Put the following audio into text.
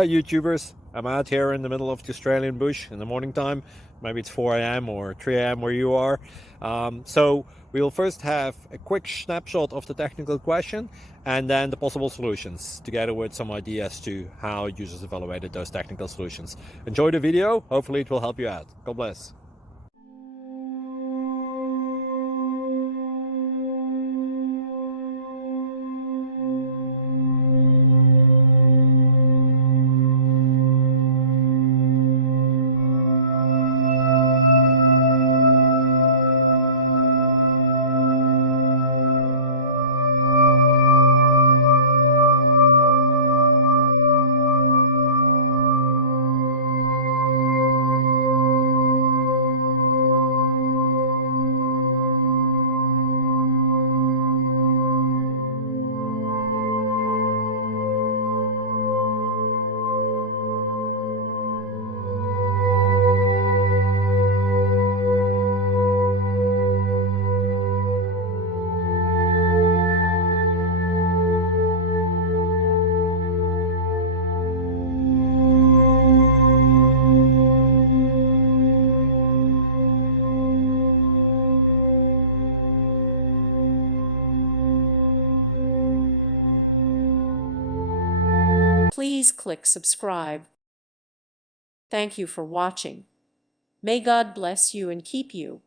Hi YouTubers, I'm out here in the middle of the Australian bush in the morning time. Maybe it's 4 a.m. or 3 a.m. where you are. So we'll first have a quick snapshot of the technical question and then the possible solutions, together with some ideas to how users evaluated those technical solutions. Enjoy the video, hopefully it will help you out. God bless. Please click subscribe. Thank you for watching. May God bless you and keep you.